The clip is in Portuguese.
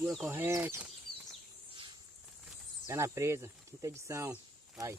segura corrente. Pé na presa, quinta edição. Vai.